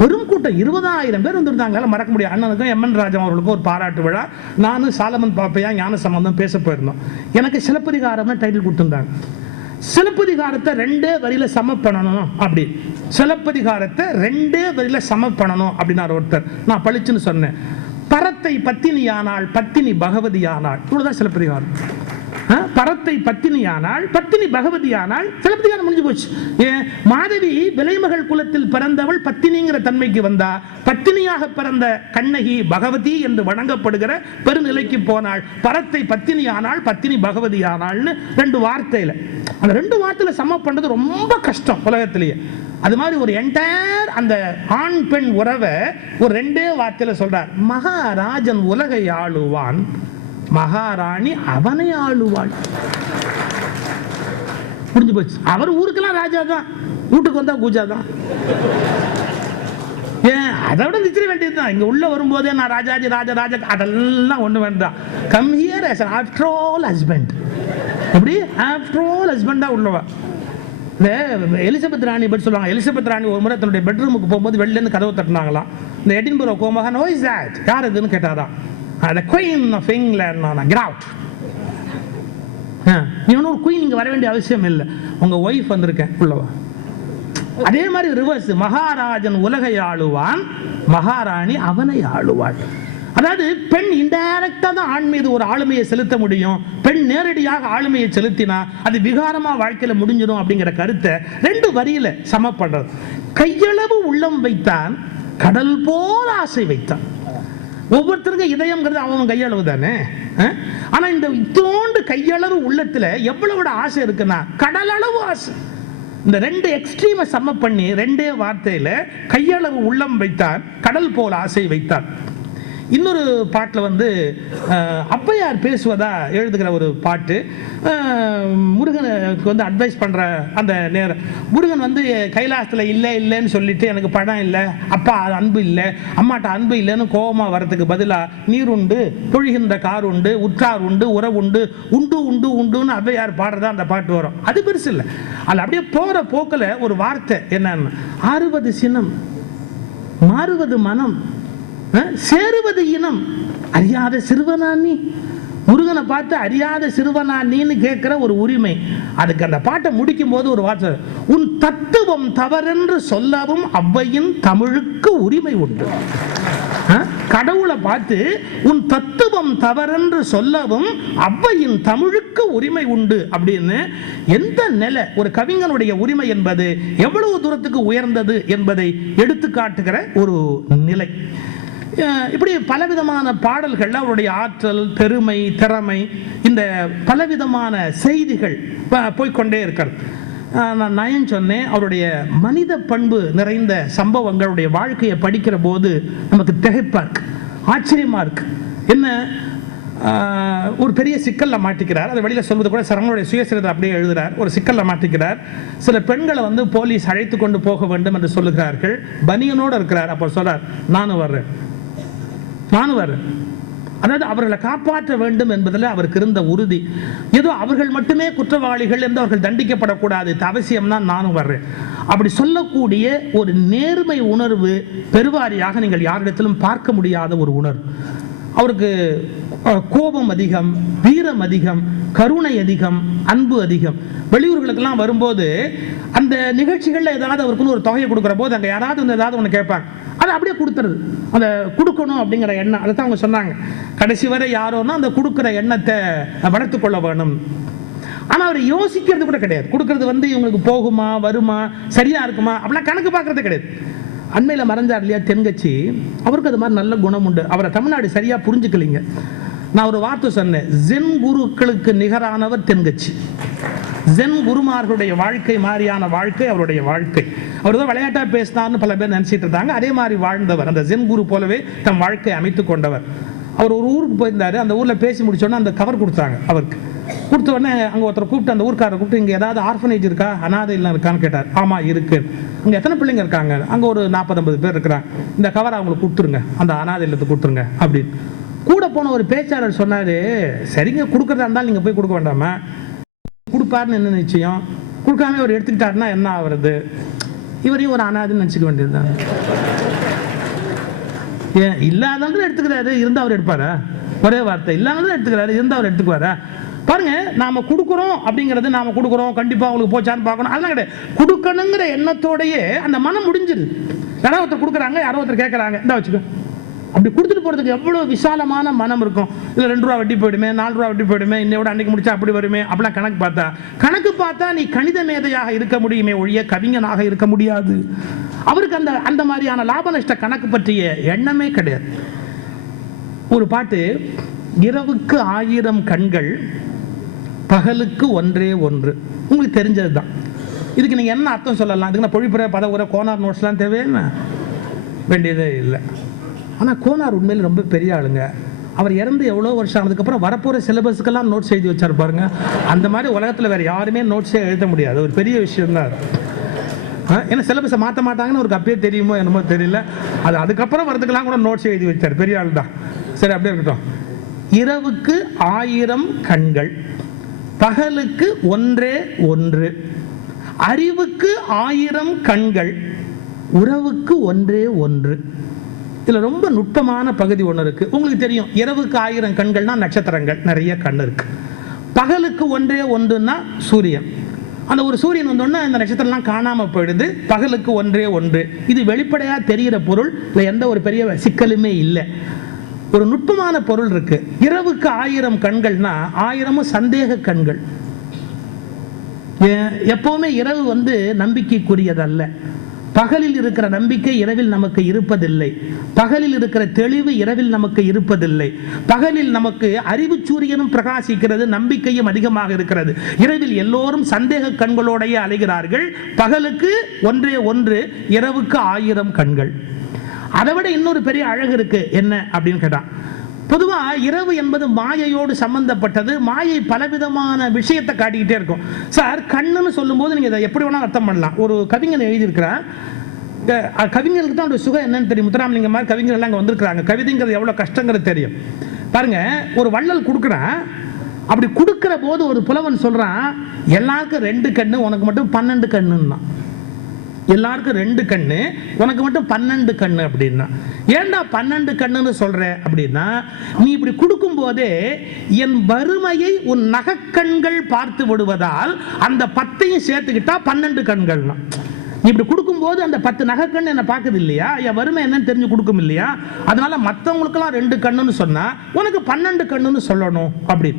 பெரும் கூட்டம் 20,000 பேர் வந்துருந்தாங்க. மறக்க முடியும். அண்ணனுக்கும் எம்என் ராஜா அவர்களுக்கும் ஒரு பாராட்டு விழா. நானும் சாலமன் பாப்பையா ஞான சம்பந்தம் பேச போயிருந்தோம். எனக்கு சிலப்பதிகாரம்னு டைட்டில் கொடுத்துருந்தாங்க. சிலப்பதிகாரத்தை 2 வரியில சம பண்ணணும் அப்படி. சிலப்பதிகாரத்தை 2 வரியில சம பண்ணணும் அப்படின்னாரு ஒருத்தர். நான் பளிச்சுன்னு சொன்னேன், பரத்தை பத்தினியானாள் பத்தினி பகவதியானாள். இவ்வளவுதான் சிலப்பதிகாரம். பரத்தை பத்தினியானாள் பத்தினி பகவதியானாள், சிலப்பதிகாரம் முடிஞ்சு போச்சு. ஏன்? மாதவி விலைமகள் குலத்தில் பிறந்தவள் பத்தினிங்கிற தன்மைக்கு வந்தா, பத்தினியாக பிறந்த கண்ணகி பகவதி என்று வணங்கப்படுகிற பெருநிலைக்கு போனாள். பரத்தை பத்தினியானாள் பத்தினி பகவதியானாள்னு 2 வார்த்தையில. அந்த 2 வார்த்தையில சம பண்றது ரொம்ப கஷ்டம் உலகத்திலேயே. அது மாதிரி ஒரு என்டையர் அந்த ஆண் பெண் உறவை ஒரு 2 வார்த்தையில சொல்றார். மகாராஜன் உலகை ஆளுவான், மகாராணி அவனை ஆளுவாள். புரிஞ்சு போச்சு. அவர் ஊருக்கெல்லாம் ராஜா தான், வீட்டுக்கு வந்தா பூஜா தான். ஏன்? அதை விட நிச்சய வேண்டியதுதான். இங்க உள்ள வரும்போதே நான் ராஜாஜி ராஜா ராஜா அதெல்லாம் ஒண்ணு வேண்டாம். Come here as an after all husband. எப்படி after all husband உள்ளவா. எலிசபெத் ராணி பற்றி சொல்லுவாங்க. எலிசபெத் ராணி ஒரு முறை தன்னுடைய பெட்ரூமுக்கு போகும்போது வெளிலேருந்து கதவை தட்டினாங்களாம். இந்த Edinburgh Komagan "Who is that?" யார் இதுன்னு கேட்டாராம். The Queen of England. Get out. நீ ஒன்றும் குயின் இங்கே வர வேண்டிய அவசியம் இல்லை, உங்க ஒய்ஃப் வந்திருக்கேன் உள்ளவா. அதே மாதிரி ரிவர்ஸ், மகாராஜன் உலகை ஆளுவான், மகாராணி அவனை ஆளுவாள். அதாவது பெண் இன்டைரக்டா தான் ஆண் மீது ஒரு ஆளுமையை செலுத்த முடியும். பெண் நேரடியாக ஆளுமையை செலுத்தினா அது விகாரமா வாழ்க்கையில முடிஞ்சிடும் அப்படிங்கிற கருத்தை 2 வரியில சமப்படுறது. கையளவு உள்ளம் வைத்தான், கடல் போல் ஆசை வைத்தான். ஒவ்வொருத்தருக்கும் இதயம்ங்கிறது அவன் கையளவு தானே. ஆனா இந்த இத்தோண்டு கையளவு உள்ளத்துல எவ்வளவு ஆசை இருக்குன்னா கடலளவு ஆசை. இந்த ரெண்டு எக்ஸ்ட்ரீமை சம பண்ணி ரெண்டே வார்த்தையில கையளவு உள்ளம் வைத்தான், கடல் போல் ஆசை வைத்தான். இன்னொரு பாட்டில் ஔவையார் பேசுவதா எழுதுகிற ஒரு பாட்டு. முருகனுக்கு அட்வைஸ் பண்ற அந்த நேரம், முருகன் கைலாசத்தில் இல்லை இல்லைன்னு சொல்லிட்டு எனக்கு பணம் இல்லை, அப்பா அன்பு இல்லை, அம்மாட்ட அன்பு இல்லைன்னு கோபமா வரதுக்கு பதிலாக நீர் உண்டு, பொழிகின்ற கார் உண்டு, உற்றார் உண்டு, உறவு உண்டு, உண்டு உண்டு உண்டுன்னு ஔவையார் பாடுறதா அந்த பாட்டு வரும். அது பெருசு இல்லை. அது அப்படியே போற போக்கில் ஒரு வார்த்தை என்னன்னு, ஆறுவது சினம், மாறுவது மனம், சேருவது இனம், அறியாத சிறுவனா நீ. முருகனை பார்த்து அறியாத சிறுவனா நீன்னு கேட்கிற ஒரு உரிமை. அதுக்கு அந்த பாட்டை முடிக்கும் போது ஒரு வார்த்தை, உன் தத்துவம் தவறென்று சொல்லவும் ஔவையின் தமிழுக்கு உரிமை உண்டு. கடவுளை பார்த்து உன் தத்துவம் தவறென்று சொல்லவும் ஔவையின் தமிழுக்கு உரிமை உண்டு அப்படின்னு எந்த நிலை ஒரு கவிஞனுடைய உரிமை என்பது எவ்வளவு தூரத்துக்கு உயர்ந்தது என்பதை எடுத்து காட்டுகிற ஒரு நிலை. இப்படி பலவிதமான பாடல்கள், அவருடைய ஆற்றல், பெருமை, திறமை, இந்த பலவிதமான செய்திகள் போய்கொண்டே இருக்கிறது. நான் நயன் சொன்னேன், அவருடைய மனித பண்பு நிறைந்த சம்பவங்களுடைய வாழ்க்கையை படிக்கிற போது நமக்கு திகைப்பா இருக்கு, ஆச்சரியமா இருக்கு. என்ன, ஒரு பெரிய சிக்கல்ல மாட்டிக்கிறார். அதை வெளியில சொல்வது கூட சரவணனுடைய சுயசரிதை அப்படியே எழுதுறார். ஒரு சிக்கல்ல மாட்டிக்கிறார். சில பெண்களை போலீஸ் அழைத்து கொண்டு போக வேண்டும் என்று சொல்லுகிறார்கள். பனியனோடு இருக்கிறார். அப்போ சொல்றார், நானும் வர்றேன். அதாவது அவர்களை காப்பாற்ற வேண்டும் என்பதில் அவருக்கு இருந்த உறுதி. ஏதோ அவர்கள் மட்டுமே குற்றவாளிகள் என்று அவர்கள் தண்டிக்கப்படக்கூடாது, அவசியம்னா நானும் வர்றேன் அப்படி சொல்லக்கூடிய ஒரு நேர்மை உணர்வு பெருவாரியாக நீங்கள் யாரிடத்திலும் பார்க்க முடியாத ஒரு உணர்வு. அவருக்கு கோபம் அதிகம், வீரம் அதிகம், கருணை அதிகம், அன்பு அதிகம். வெளியூர்களுக்கெல்லாம் வரும்போது அந்த நிகழ்ச்சிகளில் ஏதாவது அவருக்குன்னு ஒரு தொகையை கொடுக்குற போது அங்கே யாராவது ஏதாவது ஒன்று கேட்பாங்க, அதை அப்படியே கொடுத்துருது. அந்த கொடுக்கணும் அப்படிங்கிற எண்ணம், அதை தான் அவங்க சொன்னாங்க. கடைசி வரை யாரோன்னா அந்த கொடுக்குற எண்ணத்தை வளர்த்து கொள்ள வேணும். ஆனால் அவர் யோசிக்கிறது கூட கிடையாது. கொடுக்கறது இவங்களுக்கு போகுமா, வருமா, சரியா இருக்குமா அப்படிலாம் கணக்கு பார்க்கறது கிடையாது. அண்மையில் மறைஞ்சார் இல்லையா தென்கட்சி, அவருக்கு அது மாதிரி நல்ல குணம் உண்டு. அவரை தமிழ்நாடு சரியா புரிஞ்சுக்கலிங்க. நான் ஒரு வார்த்தை சொன்னேன், ஜென் குருக்களுக்கு நிகரானவர் தென்கட்சி. ஜென் குருமார்களுடைய வாழ்க்கை மாதிரியான வாழ்க்கை அவருடைய வாழ்க்கை. அவர் தான் விளையாட்டா பேசினார்னு பல பேர் நினைச்சிட்டு இருந்தாங்க. அதே மாதிரி வாழ்ந்தவர், அந்த ஜென் குரு போலவே தம் வாழ்க்கையை அமைத்துக் கொண்டவர். அவர் ஒரு ஊருக்கு போயிருந்தாரு. அந்த ஊர்ல பேசி முடிச்சோன்னா அந்த கவர் கொடுத்தாங்க. அவருக்கு கொடுத்த உடனே அங்க ஒருத்தர் கூப்பிட்டு, அந்த ஊர்க்காரரை கூப்பிட்டு, இங்க ஏதாவது ஆர்ஃபனேஜ் இருக்கா, அனாதை இல்லம் இருக்கான்னு கேட்டார். ஆமா இருக்கு. அங்க எத்தனை பிள்ளைங்க இருக்காங்க? அங்க ஒரு 40-50 பேர் இருக்கிறாங்க. இந்த கவரை அவங்களுக்கு கொடுத்துருங்க, அந்த அனாதை இல்லத்துக்கு கொடுத்துருங்க அப்படின்னு. கூட போன ஒரு பேச்சாளர் சொன்னாரு, சரிங்க கொடுக்கறதா இருந்தாலும் நீங்க போய் கொடுக்க வேண்டாமா, கொடுப்பாருன்னு என்ன நிச்சயம், கொடுக்காம அவர் எடுத்துக்கிட்டாருன்னா என்ன ஆகுறது, இவரையும் ஒரு அனாதைன்னு நினைச்சுக்க வேண்டியதுதான். ஏன் இல்லாதவங்க எடுத்துக்கிறாரு, இருந்தா அவர் எடுப்பாரா? ஒரே வார்த்தை, இல்லாதவங்க எடுத்துக்கிறாரு, இருந்தா அவர் எடுத்துக்குவாரா? பாருங்க, நாம கொடுக்குறோம் அப்படிங்கிறது, நாம கொடுக்குறோம் கண்டிப்பா அவங்களுக்கு போச்சான்னு பார்க்கணும் அதெல்லாம் கிடையாது. கொடுக்கணுங்கிற எண்ணத்தோடயே அந்த மனம் முடிஞ்சிருது. யாராவது ஒருத்தர் கொடுக்குறாங்க, யாரோ ஒருத்தர் கேட்கறாங்க, இந்த வச்சுக்கோ, அப்படி கொடுத்துட்டு போறதுக்கு எவ்வளவு விசாலமான மனம் இருக்கும். இல்லை 2 ரூபா வட்டி போயிடுமே, 4 ரூபா வட்டி போயிடுமே, இன்னையோட அன்னைக்கு முடிச்சா அப்படி வருமே அப்படிலாம் கணக்கு பார்த்தா நீ கணித மேதையாக இருக்க முடியுமே ஒழிய கவிஞனாக இருக்க முடியாது. அவருக்கு அந்த மாதிரியான லாப நஷ்ட கணக்கு பற்றிய எண்ணமே கிடையாது. ஒரு பாட்டு, இரவுக்கு 1000 கண்கள், பகலுக்கு ஒன்றே ஒன்று. உங்களுக்கு தெரிஞ்சது தான். இதுக்கு நீங்க என்ன அர்த்தம் சொல்லலாம்? இதுக்கு நான் பொழிப்புற பதவுற கோனார் நோட்ஸ்லாம் தேவையான வேண்டியதே இல்லை. ஆனால் கோனார் உண்மையில் ரொம்ப பெரிய ஆளுங்க. அவர் இறந்து எவ்வளோ வருஷம் ஆனதுக்கப்புறம் வரப்போகிற சிலபஸுக்கெல்லாம் நோட்ஸ் எழுதி வச்சார் பாருங்க. அந்த மாதிரி உலகத்தில் வேறு யாருமே நோட்ஸே எழுத முடியாது. ஒரு பெரிய விஷயம் தான். ஏன்னா சிலபஸை மாற்ற மாட்டாங்கன்னு ஒரு அப்பயே தெரியுமோ என்னமோ தெரியல. அதுக்கப்புறம் வரதுக்கெல்லாம் கூட நோட்ஸ் எழுதி வச்சார். பெரிய ஆள் தான். சரி, அப்படியே இருக்கட்டும். இரவுக்கு 1000 கண்கள், பகலுக்கு ஒன்றே ஒன்று, அறிவுக்கு 1000 கண்கள், உறவுக்கு ஒன்றே ஒன்று. இதுல ரொம்ப நுட்பமான பகுதி ஒன்று இருக்கு. உங்களுக்கு தெரியும், இரவுக்கு 1000 கண்கள்னா நட்சத்திரங்கள், நிறைய கண் இருக்கு. பகலுக்கு ஒன்றே ஒன்றுன்னா சூரியன். அந்த ஒரு சூரியன் வந்தோன்னா இந்த நட்சத்திரம்லாம் காணாம போயிடுது. பகலுக்கு ஒன்றே ஒன்று. இது வெளிப்படையா தெரிகிற பொருள், இல்லை எந்த ஒரு பெரிய சிக்கலுமே இல்லை. ஒரு நுட்பமான பொருள் இருக்கு. இரவுக்கு 1000 கண்கள்னா 1000 சந்தேக கண்கள். எப்பவுமே இரவு நம்பிக்கைக்குரியதல்ல. பகலில் இருக்கிற நம்பிக்கை இரவில் நமக்கு இருப்பதில்லை. பகலில் இருக்கிற தெளிவு இரவில் நமக்கு இருப்பதில்லை. பகலில் நமக்கு அறிவு சூரியனும் பிரகாசிக்கிறது, நம்பிக்கையும் அதிகமாக இருக்கிறது. இரவில் எல்லோரும் சந்தேக கண்களோடைய அலைகிறார்கள். பகலுக்கு ஒன்றே ஒன்று, இரவுக்கு 1000 கண்கள். அதை விட இன்னொரு பெரிய அழகு இருக்கு. என்ன அப்படின்னு கேட்டா, பொதுவா இரவு என்பது மாயையோடு சம்பந்தப்பட்டது. மாயை பலவிதமான விஷயத்தை காட்டிக்கிட்டே இருக்கும். சார், கண்ணுன்னு சொல்லும் போது நீங்க இதை எப்படி வேணா அர்த்தம் பண்ணலாம். ஒரு கவிஞன் எழுதியிருக்கிறார். கவிஞர்களுக்கு தான் ஒரு சுகம் என்னன்னு தெரியும். முத்துராமலிங்க மாதிரி கவிஞர்கள் எல்லாம் அங்கே வந்திருக்கிறாங்க. கவிதைங்கிறது எவ்வளவு கஷ்டங்கிறது தெரியும். பாருங்க, ஒரு வள்ளல் கொடுக்குறான். அப்படி கொடுக்கிற போது ஒரு புலவன் சொல்றான், எல்லாருக்கும் 2 கண்ணு, உனக்கு மட்டும் 12 கண்ணுன்னா. எல்லாருக்கும் 2 கண்ணு, உனக்கு மட்டும் 12 கண்ணு அப்படின்னா. ஏண்டா 12 கண்ணுன்னு சொல்ற அப்படின்னா, நீ இப்படி கொடுக்கும் போதே என் வறுமையை உன் நகக்கண்கள் பார்த்து விடுவதால் அந்த 10ஐயும் சேர்த்துக்கிட்டா 12 கண்கள்னா. நீ இப்படி கொடுக்கும்போது அந்த 10 நகைக்கண்ணு என்ன பார்க்குது இல்லையா, என் வறுமை என்னன்னு தெரிஞ்சு கொடுக்கும் இல்லையா. அதனால மற்றவங்களுக்கெல்லாம் 2 கண்ணுன்னு சொன்னா உனக்கு 12 கண்ணுன்னு சொல்லணும் அப்படி.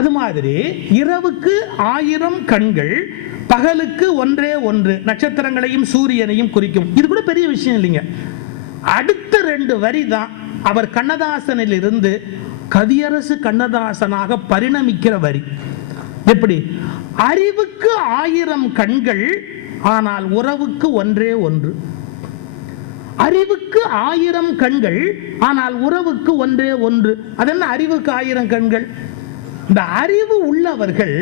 அது மாதிரி இரவுக்கு 1000 கண்கள், பகலுக்கு ஒன்றே ஒன்று, நட்சத்திரங்களையும் சூரியனையும் குறிக்கும். இது கூட பெரிய விஷயம் இல்லைங்க. அடுத்த 2 வரி தான் அவர் கண்ணதாசனில் இருந்து கவியரசு கண்ணதாசனாக பரிணமிக்கிற வரி. எப்படி? அறிவுக்கு 1000 கண்கள், ஆனால் உறவுக்கு ஒன்றே ஒன்று. அறிவுக்கு 1000 கண்கள், ஆனால் உறவுக்கு ஒன்றே ஒன்று. அதென்ன அறிவுக்கு 1000 கண்கள்? இந்த அறிவு உள்ளவர்கள்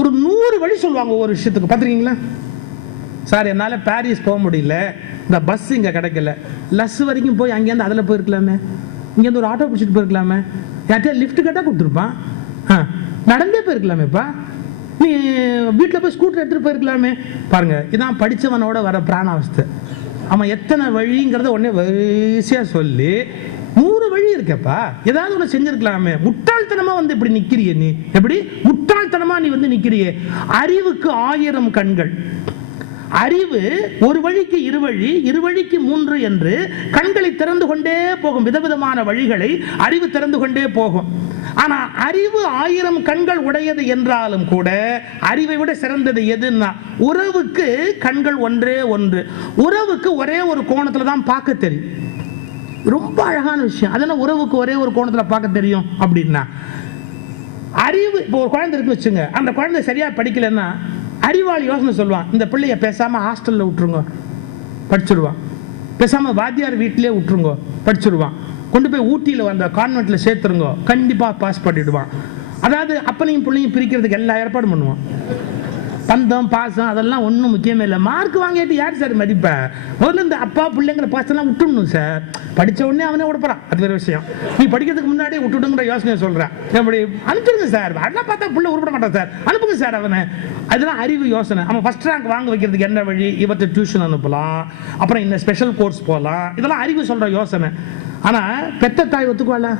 ஒரு 100 வழி சொல்லுவாங்க ஒரு விஷயத்துக்கு. பார்த்துருக்கீங்களா? சார், என்னால் பாரிஸ் போக முடியல, இந்த பஸ் இங்கே கிடைக்கல, லஸ் வரைக்கும் போய் அங்கேருந்து அதில் போயிருக்கலாமே, இங்கேருந்து ஒரு ஆட்டோ பிடிச்சிட்டு போயிருக்கலாமே, யார்கிட்ட லிஃப்ட் கேட்டால் கொடுத்துருப்பான், நடந்தே போயிருக்கலாமேப்பா, நீ வீட்டில் போய் ஸ்கூட்டர் எடுத்துகிட்டு போயிருக்கலாமே. பாருங்க, இதான் படித்தவனோட வர பிராணாவஸ்தை. அவன் எத்தனை வழிங்கிறத உடனே வரிசையாக சொல்லி 100 வழி இருக்கப்பா, ஏதாவது ஒன்று செஞ்சிருக்கலாமே. முட்டாள்தனமா வந்து இப்படி நிக்கிறிய நீ, எப்படி முட்டாள்தனமா நீ வந்து நிக்கிறியே. அறிவுக்கு 1000 கண்கள். அறிவு ஒரு வழிக்கு 2 வழி, 2 வழிக்கு 3 என்று கண்களை திறந்து கொண்டே போகும். விதவிதமான வழிகளை அறிவு திறந்து கொண்டே போகும். ஆனா அறிவு 1000 கண்கள் உடையது என்றாலும் கூட அறிவை விட சிறந்தது எதுன்னா, உறவுக்கு கண்கள் ஒன்றே ஒன்று. உறவுக்கு ஒரே ஒரு கோணத்துல தான் பார்க்க தெரியும். ரொம்ப அழகான விஷயம். அதெல்லாம் உறவுக்கு ஒரே ஒரு கோணத்துல பார்க்க தெரியும் அப்படின்னா, அறிவு இப்போ ஒரு குழந்தை இருக்கு வச்சுங்க, அந்த குழந்தை சரியா படிக்கலன்னா அறிவாளி யோசனை சொல்லுவான், இந்த பிள்ளைய பேசாம ஹாஸ்டல்ல விட்டுருங்க, படிச்சிருவான். பேசாம வாத்தியார் வீட்டிலே விட்டுருங்க, படிச்சிருவான். கொண்டு போய் ஊட்டியில் வந்த கான்வென்ட்ல சேர்த்துருங்க, கண்டிப்பா பாஸ் பண்ணிடுவான். அதாவது அப்பனையும் பிள்ளையும் பிரிக்கிறதுக்கு எல்லா ஏற்பாடும் பண்ணுவான். பந்தம் பாசம் அதெல்லாம் ஒன்றும் முக்கியமே இல்லை. மார்க் வாங்கிட்டு யார் சார் மதிப்ப? முதல்ல இந்த அப்பா பிள்ளைங்கிற பாசம்லாம் விட்டுடணும் சார். படித்த உடனே அவனே விடப்பறான், அது வேறு விஷயம். நீ படிக்கிறதுக்கு முன்னாடியே விட்டுடுங்கிற யோசனையை சொல்கிறேன். எப்படி அனுப்பிடுங்க சார், அதெல்லாம் பார்த்தா பிள்ளை உருப்பட மாட்டான் சார், அனுப்புங்க சார் அவனை. அதெல்லாம் அறிவு யோசனை. அவன் ஃபர்ஸ்ட் ரேங்க் வாங்க வைக்கிறதுக்கு என்ன வழி? இவற்றை டியூஷன் அனுப்பலாம், அப்புறம் இந்த ஸ்பெஷல் கோர்ஸ் போகலாம். இதெல்லாம் அறிவு சொல்கிற யோசனை. ஆனால் பெத்த தாய் ஒத்துக்குவாளா?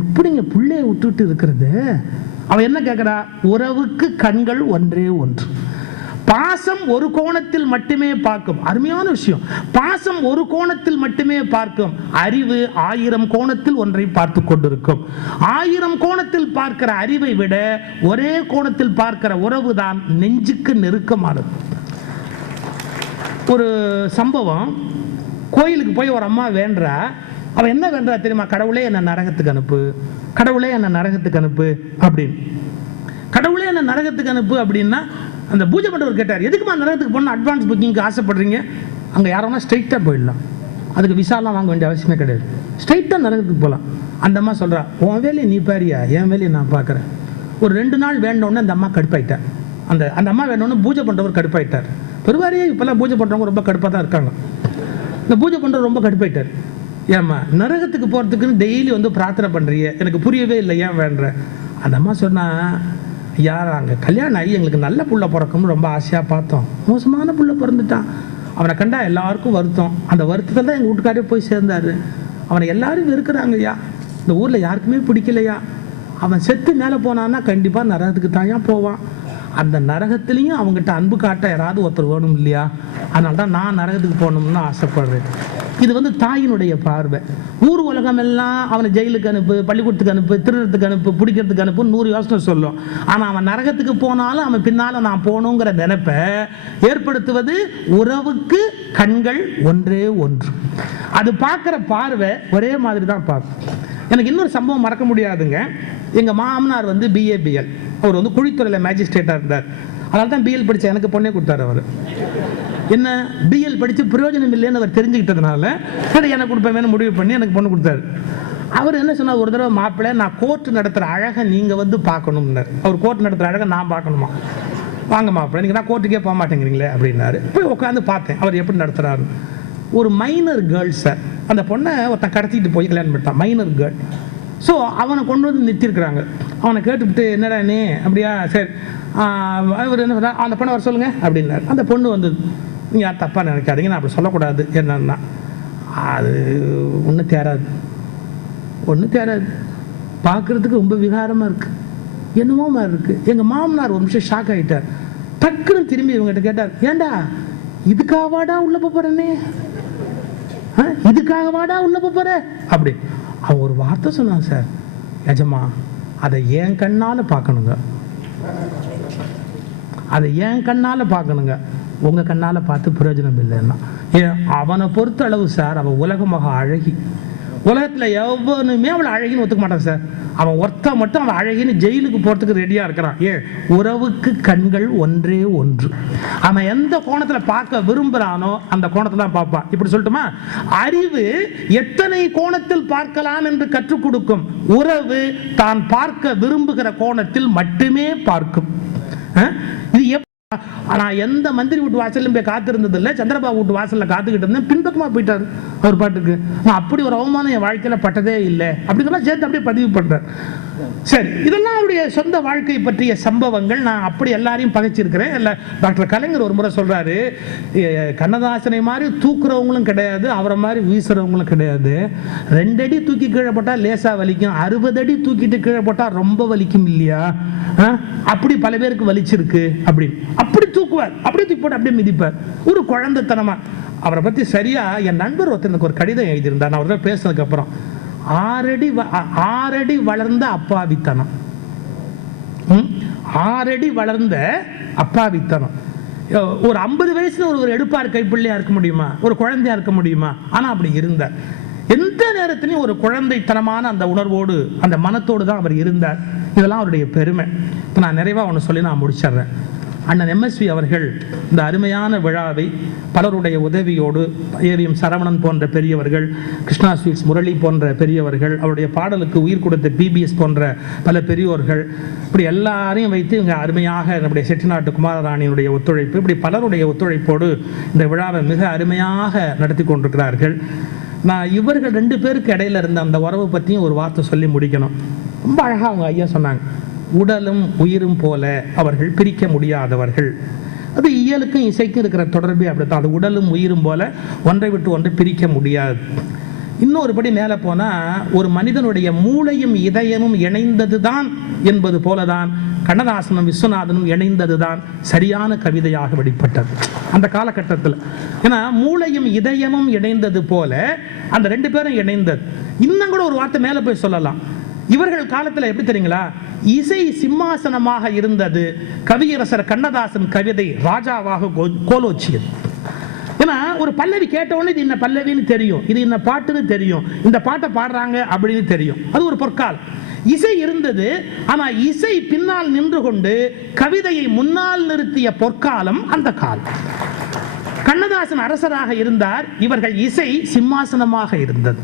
எப்படிங்க பிள்ளைய விட்டுட்டு இருக்கிறது? அவன் என்ன கேட்கிறா? உறவுக்கு கண்கள் ஒன்றே ஒன்று. பாசம் ஒரு கோணத்தில் மட்டுமே பார்க்கும். அருமையான விஷயம். பாசம் ஒரு கோணத்தில் மட்டுமே பார்க்கும். அறிவு 1000 கோணத்தில் ஒன்றை பார்த்து கொண்டிருக்கும். 1000 கோணத்தில் பார்க்கிற அறிவை விட ஒரே கோணத்தில் பார்க்கிற உறவு தான் நெஞ்சுக்கு நெருக்கமானது. ஒரு சம்பவம், கோயிலுக்கு போய் ஒரு அம்மா வேண்டா. அவன் என்ன வேண்டா தெரியுமா? கடவுளே என்ன நரகத்துக்கு அனுப்பு, கடவுளே என்ன நரகத்துக்கு அனுப்பு அப்படின்னு. கடவுளே என்ன நரகத்துக்கு அனுப்பு அப்படின்னா, அந்த பூஜை பண்றவர் கேட்டார், எதுக்குமா நரகத்துக்கு போனால் அட்வான்ஸ் புக்கிங்க்கு ஆசைப்படுறீங்க? அங்கே யாரோனா ஸ்ட்ரைட்டாக போயிடலாம், அதுக்கு விசாலாம் வாங்க வேண்டிய அவசியமே கிடையாது, ஸ்ட்ரைட்டாக நரகத்துக்கு போகலாம். அந்த அம்மா சொல்கிறா, உன் வேலையை நீ பாரியா, என் வேலையை நான் பார்க்குறேன். ஒரு 2 நாள் வேண்டோன்னு அந்த அம்மா கடுப்பாயிட்டார். அந்த அம்மா வேணும்னு பூஜை பண்ணுறவர் கடுப்பாயிட்டார். பெருவாரியே இப்போல்லாம் பூஜை பண்ணுறவங்க ரொம்ப கடுப்பாக தான் இருக்காங்க. இந்த பூஜை பண்ணுறவர் ரொம்ப கடுப்பாயிட்டார். ஏம்மா நரகத்துக்கு போகிறதுக்குன்னு டெய்லி வந்து பிரார்த்தனை பண்ணுறிய, எனக்கு புரியவே இல்லை, ஏன் வேண்ட? அந்த அம்மா சொன்னா, யார் அங்கே கல்யாணம் ஆகி எங்களுக்கு நல்ல புள்ள பிறக்கும்னு ரொம்ப ஆசையாக பார்த்தோம், மோசமான புள்ள பிறந்துட்டான். அவனை கண்டா எல்லாருக்கும் வருத்தம். அந்த வருத்தத்தில் தான் எங்கள் வீட்டுக்காரே போய் சேர்ந்தாரு. அவனை எல்லாரும் வெறுக்கிறாங்கய்யா, இந்த ஊரில் யாருக்குமே பிடிக்கலையா. அவன் செத்து மேலே போனான்னா கண்டிப்பாக நரகத்துக்கு தாயா போவான். அந்த நரகத்துலேயும் அவங்ககிட்ட அன்பு காட்ட யாராவது ஒருத்தர் வேணும் இல்லையா? அதனால தான் நான் நரகத்துக்கு போகணும்னு ஆசைப்படுறேன். இது வந்து தாயினுடைய பார்வை. ஊர் உலகம் எல்லாம் அவனை ஜெயிலுக்கு அனுப்பு, பள்ளிக்கூடத்துக்கு அனுப்பு, திருடத்துக்கு அனுப்பு, பிடிக்கிறதுக்கு அனுப்பு 100 யோசனை சொல்லும். ஆனால் அவன் நரகத்துக்கு போனாலும் அவன் பின்னால நான் போகணுங்கிற நினைப்பை ஏற்படுத்துவது உறவுக்கு கண்கள் ஒன்றே ஒன்று. அது பார்க்குற பார்வை ஒரே மாதிரி தான் பார்க்கும். எனக்கு இன்னொரு சம்பவம் மறக்க முடியாதுங்க. எங்கள் மாமனார் வந்து BABL, அவர் வந்து குழித்துறையில் மேஜிஸ்ட்ரேட்டாக இருந்தார். அதனால தான் BL படித்த எனக்கு பொண்ணே கொடுத்தாரு. அவர் என்ன BL படித்து பிரயோஜனம் இல்லைன்னு அவர் தெரிஞ்சுக்கிட்டதுனால சரி எனக்கு கொடுப்பேன்னு முடிவு பண்ணி எனக்கு பொண்ணு கொடுத்தாரு. அவர் என்ன சொன்னார், ஒரு தடவை மாப்பிள்ளை நான் கோர்ட் நடத்துகிற அழகை நீங்கள் வந்து பார்க்கணும்னார். அவர் கோர்ட் நடத்துகிற அழகை நான் பார்க்கணுமா? வாங்க மாப்பிள்ளை, நீங்கள் நான் கோர்ட்டுக்கே போக மாட்டேங்கிறீங்களே அப்படின்னாரு. போய் உட்காந்து பார்த்தேன் அவர் எப்படி நடத்துகிறாரு. ஒரு மைனர் கேர்ள் சார், அந்த பொண்ணை ஒருத்தன் கடத்திட்டு போய் கல்யாணம் பண்ணிட்டான், மைனர் கேர்ள். ஸோ அவனை கொண்டு வந்து நிறுத்திருக்கிறாங்க. அவனை கேட்டுவிட்டு என்னடா நீ அப்படியா, சரி அவர் என்ன சொன்னார், அந்த பொண்ணை வர சொல்லுங்க அப்படின்னாரு. அந்த பொண்ணு வந்து நீங்கள் யார் தப்பாக நினைக்காதீங்க, நான் அப்படி சொல்லக்கூடாது, என்னன்னா அது ஒன்றும் தேராது, பார்க்குறதுக்கு ரொம்ப விகாரமாக இருக்குது, என்னமோ மாதிரி இருக்குது. எங்கள் மாமனார் ஒரு நிமிஷம் ஷாக் ஆகிட்டார். டக்குன்னு திரும்பி இவங்ககிட்ட கேட்டார், ஏண்டா இதுக்காகவாடா உள்ள போகிறேன்னே, இதுக்காகவாடா உள்ள போகிற அப்படி. அவன் ஒரு வார்த்தை சொன்னான், சார் எஜமா அதை என் கண்ணால் பார்க்கணுங்க, அதை என் கண்ணால் பார்க்கணுங்க, உங்கள் கண்ணால் பார்த்து பிரயோஜனம் இல்லைன்னா. ஏன் அவனை பொறுத்த அளவு சார், அவன் உலகமாக அழகி, உலகத்தில் எவனுமே அவளை அழகின்னு ஒத்துக்க மாட்டான் சார். அவன் ஒருத்த மட்டும் அவன் அழகின்னு ஜெயிலுக்கு போகிறதுக்கு ரெடியாக இருக்கிறான். ஏன்? உறவுக்கு கண்கள் ஒன்றே ஒன்று. அவன் எந்த கோணத்தில் பார்க்க விரும்புகிறானோ அந்த கோணத்தில் தான் பார்ப்பான். இப்படி சொல்லட்டுமா, அறிவு எத்தனை கோணத்தில் பார்க்கலாம் என்று கற்றுக் கொடுக்கும். உறவு தான் பார்க்க விரும்புகிற கோணத்தில் மட்டுமே பார்க்கும். இது நான் எந்த மந்திரி வீட்டு வாசலும் போய் காத்திருந்தது இல்லை, சந்திரபாபு வீட்டு வாசலில் காத்துக்கிட்டு இருந்தேன், பின்பக்கமாக போயிட்டார் அவர் பாட்டுக்கு. நான் அப்படி ஒரு அவமானம் என் வாழ்க்கையில் பட்டதே இல்லை அப்படிங்கலாம் சேர்த்து அப்படியே பதிவு பண்ணுறேன். சரி, இதெல்லாம் அவருடைய சொந்த வாழ்க்கை பற்றிய சம்பவங்கள். நான் அப்படி எல்லாரையும் பகைச்சிருக்கிறேன். இல்லை, டாக்டர் கலைஞர் ஒரு முறை சொல்கிறாரு, கண்ணதாசனை மாதிரி தூக்குறவங்களும் கிடையாது, அவரை மாதிரி வீசுறவங்களும் கிடையாது. 2 அடி தூக்கி கீழே போட்டால் லேசாக வலிக்கும், 60 அடி தூக்கிட்டு கீழே போட்டால் ரொம்ப வலிக்கும் இல்லையா? அப்படி பல பேருக்கு வலிச்சிருக்கு அப்படின்னு. அப்படி தூக்குவார், அப்படியே தூக்கி போட்டு அப்படியே மிதிப்பார், ஒரு குழந்தைத்தனமா. அவரை பற்றி சரியா என் நண்பர் ஒருத்தருக்கு ஒரு கடிதம் எழுதியிருந்தார். நான் அவர்கிட்ட பேசினதுக்கு அப்புறம் 6 அடி வளர்ந்த அப்பாவித்தனம், 6 அடி வளர்ந்த அப்பாவித்தனம். ஒரு 50 வயசுல ஒரு எடுப்பார் கைப்பிள்ளையா இருக்க முடியுமா? ஒரு குழந்தையா இருக்க முடியுமா? ஆனா அப்படி இருந்தார். எந்த நேரத்திலையும் ஒரு குழந்தைத்தனமான அந்த உணர்வோடு அந்த மனத்தோடு தான் அவர் இருந்தார். இதெல்லாம் அவருடைய பெருமை. இப்போ நான் நிறைவா ஒன்று சொல்லி நான் முடிச்சிடுறேன். அண்ணன் MSV அவர்கள் இந்த அருமையான விழாவை பலருடைய உதவியோடு, AVM சரவணன் போன்ற பெரியவர்கள், கிருஷ்ணா ஸ்வீட்ஸ் முரளி போன்ற பெரியவர்கள், அவருடைய பாடலுக்கு உயிர் கொடுத்த PBS போன்ற பல பெரியோர்கள், இப்படி எல்லாரையும் வைத்து இங்கே அருமையாக நம்முடைய செட்டிநாட்டு குமாரராணியினுடைய ஒத்துழைப்பு, இப்படி பலருடைய ஒத்துழைப்போடு இந்த விழாவை மிக அருமையாக நடத்தி கொண்டிருக்கிறார்கள். நான் இவர்கள் 2 பேருக்கு இடையில இருந்த அந்த உறவை பற்றியும் ஒரு வார்த்தை சொல்லி முடிக்கணும். ரொம்ப அழகாக அவங்க ஐயா சொன்னாங்க, உடலும் உயிரும் போல அவர்கள் பிரிக்க முடியாதவர்கள். அது இயலுக்கும் இசைக்கும் இருக்கிற தொடர்பே அப்படித்தான். அது உடலும் உயிரும் போல ஒன்றை விட்டு ஒன்றை பிரிக்க முடியாது. இன்னொரு படி மேலே போனால், ஒரு மனிதனுடைய மூளையும் இதயமும் இணைந்தது தான் என்பது போலதான் கண்ணதாசனும் விஸ்வநாதனும் இணைந்தது தான் சரியான கவிதையாக வெளிப்பட்டது அந்த காலகட்டத்தில். ஏன்னா மூளையும் இதயமும் இணைந்தது போல அந்த 2 பேரும் இணைந்தது. இன்னும் கூட ஒரு வார்த்தை மேலே போய் சொல்லலாம். இவர்கள் காலத்தில் எப்படி தெரியுங்களா, இசை சிம்மாசனமாக இருந்தது, கவியரசர் கண்ணதாசன் கவிதை ராஜாவாக கோலோச்சியது. ஏன்னா ஒரு பல்லவி கேட்டவுடனே இது என்ன பல்லவின்னு தெரியும், இது என்ன பாட்டுன்னு தெரியும், இந்த பாட்டை பாடுறாங்க அப்படின்னு தெரியும். அது ஒரு பொற்காலம். இசை இருந்தது, ஆனா இசை பின்னால் நின்று கொண்டு கவிதையை முன்னால் நிறுத்திய பொற்காலம் அந்த காலம். கண்ணதாசன் அரசராக இருந்தார், இவர்கள் இசை சிம்மாசனமாக இருந்தது.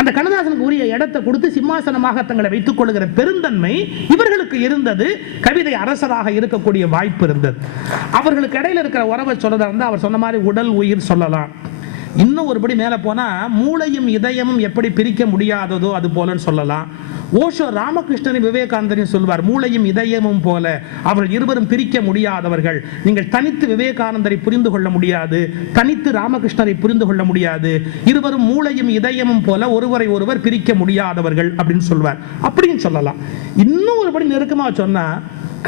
அந்த கண்ணதாசனுக்கு உரிய இடத்தை கொடுத்து சிம்மாசனமாக தங்களை வைத்துக் கொள்கிற பெருந்தன்மை இவர்களுக்கு இருந்தது. கவிதை அரசராக இருக்கக்கூடிய வாய்ப்பு இருந்தது. அவர்களுக்கு இடையில இருக்கிற உறவை சொல்றதா இருந்தால் அவர் சொன்ன மாதிரி உடல் உயிர் சொல்லலாம். இன்னும் ஒருபடி மேலே போனால் மூளையும் இதயமும் எப்படி பிரிக்க முடியாததோ அது போலன்னு சொல்லலாம். ஓஷோ ராமகிருஷ்ணன் விவேகானந்தரையும் சொல்வார், மூளையும் இதயமும் போல அவர்கள் இருவரும் பிரிக்க முடியாதவர்கள். நீங்கள் தனித்து விவேகானந்தரை புரிந்து கொள்ள முடியாது, தனித்து ராமகிருஷ்ணரை புரிந்து கொள்ள முடியாது. இருவரும் மூளையும் இதயமும் போல ஒருவரை ஒருவர் பிரிக்க முடியாதவர்கள் அப்படின்னு சொல்வார். அப்படின்னு சொல்லலாம். இன்னும் ஒருபடி நெருக்கமாக சொன்னா,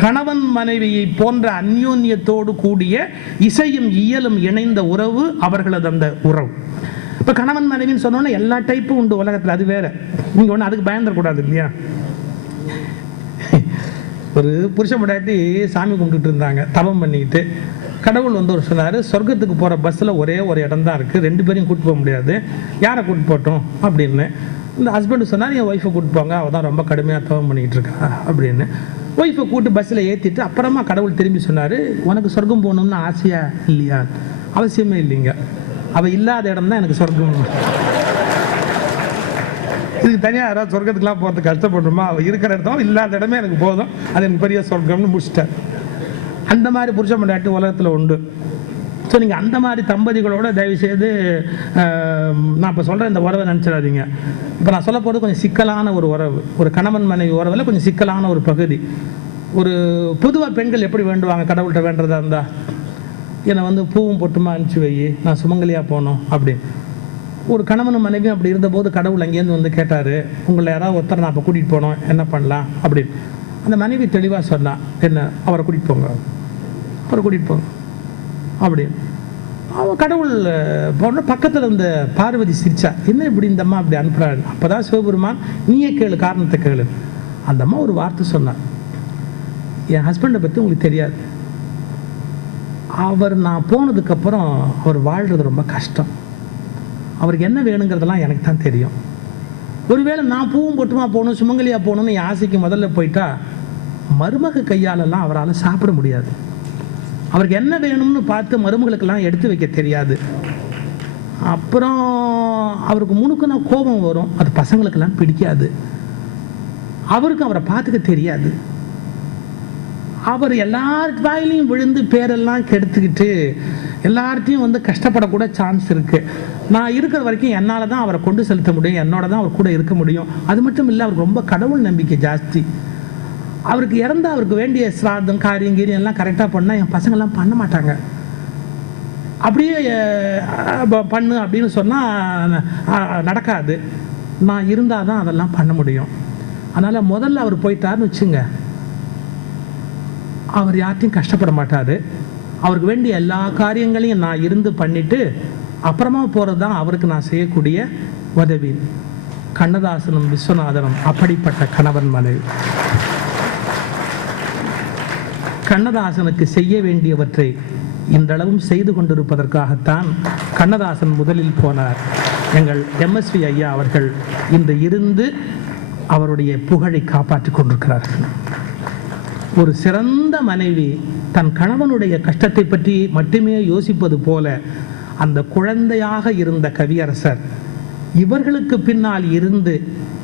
கணவன் மனைவியை போன்ற அந்யோன்யத்தோடு கூடிய இசையும் இயலும் இணைந்த உறவு அவர்களது அந்த உறவு. இப்போ கணவன் மனைவின்னு சொன்னோன்னா எல்லா டைப்பும் உண்டு உலகத்தில், அது வேற. நீங்கள் ஒன்று அதுக்கு பயந்துடக்கூடாது இல்லையா? ஒரு புருஷன் பொண்டாட்டி சாமி கும்பிட்டுட்டு இருந்தாங்க, தவம் பண்ணிக்கிட்டு. கடவுள் வந்து ஒரு சொன்னார், சொர்க்கத்துக்கு போகிற பஸ்ஸில் ஒரே ஒரு இடம் தான் இருக்குது, 2 பேரையும் கூப்பிட்டு போக முடியாது, யாரை கூப்பிட்டு போட்டோம் அப்படின்னு. இந்த ஹஸ்பண்டு சொன்னார், என் ஒய்ஃபை கூப்பிட்டு போங்க, அவள் தான் ரொம்ப கடுமையாக தவம் பண்ணிக்கிட்டு இருக்கா அப்படின்னு. ஒய்ஃபை கூப்பிட்டு பஸ்ஸில் ஏற்றிட்டு அப்புறமா கடவுள் திரும்பி சொன்னார், உனக்கு சொர்க்கம் போகணும்னு ஆசையா இல்லையா? அவசியமே இல்லைங்க, அவள் இல்லாத இடம் தான் எனக்கு சொர்க்கம். இதுக்கு தனியாக யாராவது சொர்க்கத்துக்குலாம் போகிறது கஷ்டப்படுறோமா? அவள் இருக்கிற இடத்தும் இல்லாத இடமே எனக்கு போதும், அது எனக்கு பெரிய சொர்க்கம்னு முடிச்சிட்டார். அந்த மாதிரி புருஷன் பொண்டாட்டி உலகத்தில் உண்டு. ஸோ நீங்கள் அந்த மாதிரி தம்பதிகளோட தயவுசெய்து நான் இப்போ சொல்கிற இந்த உறவை நினச்சிடாதீங்க. இப்போ நான் சொல்ல போகிறது கொஞ்சம் சிக்கலான ஒரு உறவு, ஒரு கணவன் மனைவி உறவில் கொஞ்சம் சிக்கலான ஒரு பகுதி. ஒரு பொதுவாக பெண்கள் எப்படி வேண்டுவாங்க கடவுள்கிட்ட வேண்டுறதா இருந்தால், என்னை வந்து பூவும் பொட்டுமா அனுப்பிச்சி வை, நான் சுமங்கலியாக போனோம் அப்படின்னு. ஒரு கணவனும் மனைவியும் அப்படி இருந்தபோது கடவுள் அங்கேருந்து வந்து கேட்டார், உங்களை யாராவது ஒருத்தர் நான் இப்போ கூட்டிகிட்டு போனோம், என்ன பண்ணலாம் அப்படின்னு. அந்த மனைவி தெளிவாக சொன்னான், என்ன, அவரை கூட்டிகிட்டு போங்க, அவரை கூட்டிகிட்டு போங்க அப்படின்னு. அவன் கடவுள் போன பக்கத்தில் இருந்த பார்வதி சிரிச்சா, என்ன இப்படி இந்த அம்மா அப்படி அனுப்புகிறாரு. அப்போ தான் சிவபெருமான், நீயே கேளு, காரணத்தை கேளு. அந்த அம்மா ஒரு வார்த்தை சொன்னான், என் ஹஸ்பண்டை பற்றி உங்களுக்கு தெரியாது, அவர் நான் போனதுக்கப்புறம் அவர் வாழ்கிறது ரொம்ப கஷ்டம், அவருக்கு என்ன வேணுங்கிறதெல்லாம் எனக்கு தான் தெரியும். ஒருவேளை நான் பூவும் பொட்டுமா போகணும், சுமங்கலியாக போகணும்னு என் ஆசைக்கு முதல்ல போயிட்டா மருமக கையாலெல்லாம் அவரால் சாப்பிட முடியாது. அவருக்கு என்ன வேணும்னு பார்த்து மருமகளுக்கெல்லாம் எடுத்து வைக்க தெரியாது. அப்புறம் அவருக்கு முணுக்குன்னா கோபம் வரும், அது பசங்களுக்கெல்லாம் பிடிக்காது. அவருக்கு அவரை பார்த்துக்க தெரியாது. அவர் எல்லார் வாயிலையும் விழுந்து பேரெல்லாம் கெடுத்துக்கிட்டு எல்லார்ட்டையும் வந்து கஷ்டப்படக்கூட சான்ஸ் இருக்குது. நான் இருக்கிற வரைக்கும் என்னால் தான் அவரை கொண்டு செலுத்த முடியும், என்னோட தான் அவர் கூட இருக்க முடியும். அது மட்டும் இல்லை, அவருக்கு ரொம்ப கடவுள் நம்பிக்கை ஜாஸ்தி. அவருக்கு இறந்த அவருக்கு வேண்டிய சிராதம் காரியம் கீரியம் எல்லாம் கரெக்டாக பண்ணால் என் பசங்கள்லாம் பண்ண மாட்டாங்க. அப்படியே பண்ணு அப்படின்னு சொன்னால் நடக்காது. நான் இருந்தால் தான் அதெல்லாம் பண்ண முடியும். அதனால் முதல்ல அவர் போயிட்டாருன்னு வச்சுங்க, அவர் யார்ட்டையும் கஷ்டப்பட மாட்டார். அவருக்கு வேண்டிய எல்லா காரியங்களையும் நான் இருந்து பண்ணிட்டு அப்புறமா போகிறது தான் அவருக்கு நான் செய்யக்கூடிய உதவி. கண்ணதாசனும் விஸ்வநாதனும் அப்படிப்பட்ட கணவன் மனைவி. கண்ணதாசனுக்கு செய்ய வேண்டியவற்றை இன்றளவும் செய்து கொண்டிருப்பதற்காகத்தான் கண்ணதாசன் முதலில் போனார். எங்கள் MSV ஐயா அவர்கள் இன்று இருந்து அவருடைய புகழை காப்பாற்றிக் கொண்டிருக்கிறார்கள். ஒரு சிறந்த மனைவி தன் கணவனுடைய கஷ்டத்தை பற்றி மட்டுமே யோசிப்பது போல அந்த குழந்தையாக இருந்த கவியரசர் இவர்களுக்கு பின்னால் இருந்து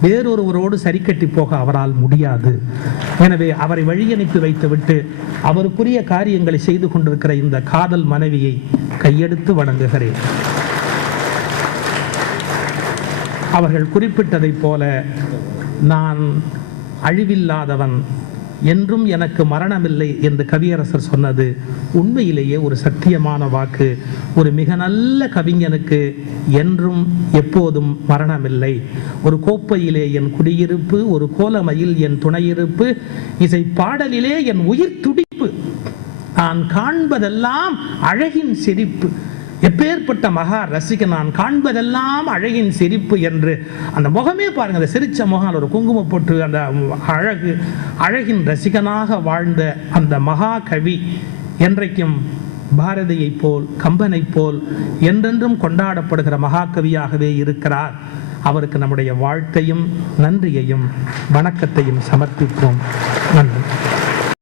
வேறொருவரோடு சரி கட்டி போக அவரால் முடியாது. எனவே அவரை வழியனுப்பி வைத்துவிட்டு அவருக்குரிய காரியங்களை செய்து கொண்டிருக்கிற இந்த காதல் மனைவியை கையெடுத்து வணங்குகிறேன். அவர்கள் குறிப்பிட்டதைப் போல, நான் அழிவில்லாதவன், என்றும் எனக்கு மரணமில்லை என்று கவியரசர் சொன்னது உண்மையிலேயே ஒரு சத்தியமான வாக்கு. ஒரு மிக நல்ல கவிஞனுக்கு என்றும் எப்போதும் மரணமில்லை. ஒரு கோப்பையிலே என் குடியிருப்பு, ஒரு கோலமையில் என் துணையிருப்பு, இசை பாடலிலே என் உயிர் துடிப்பு, நான் காண்பதெல்லாம் அழகின் சிரிப்பு. எப்பேற்பட்ட மகா ரசிக்க, நான் காண்பதெல்லாம் அழகின் சிரிப்பு என்று அந்த முகமே பாருங்க, அந்த சிரிச்ச முகம், ஒரு குங்குமம் போட்டு அந்த அழகின் ரசிகனாக வாழ்ந்த அந்த மகா கவி என்றைக்கும் பாரதியை போல், கம்பனை போல் என்றென்றும் கொண்டாடப்படுகிற மகாகவியாகவே இருக்கிறார். அவருக்கு நம்முடைய வாழ்த்தையும் நன்றியையும் வணக்கத்தையும் சமர்ப்பிப்போம். நன்றி.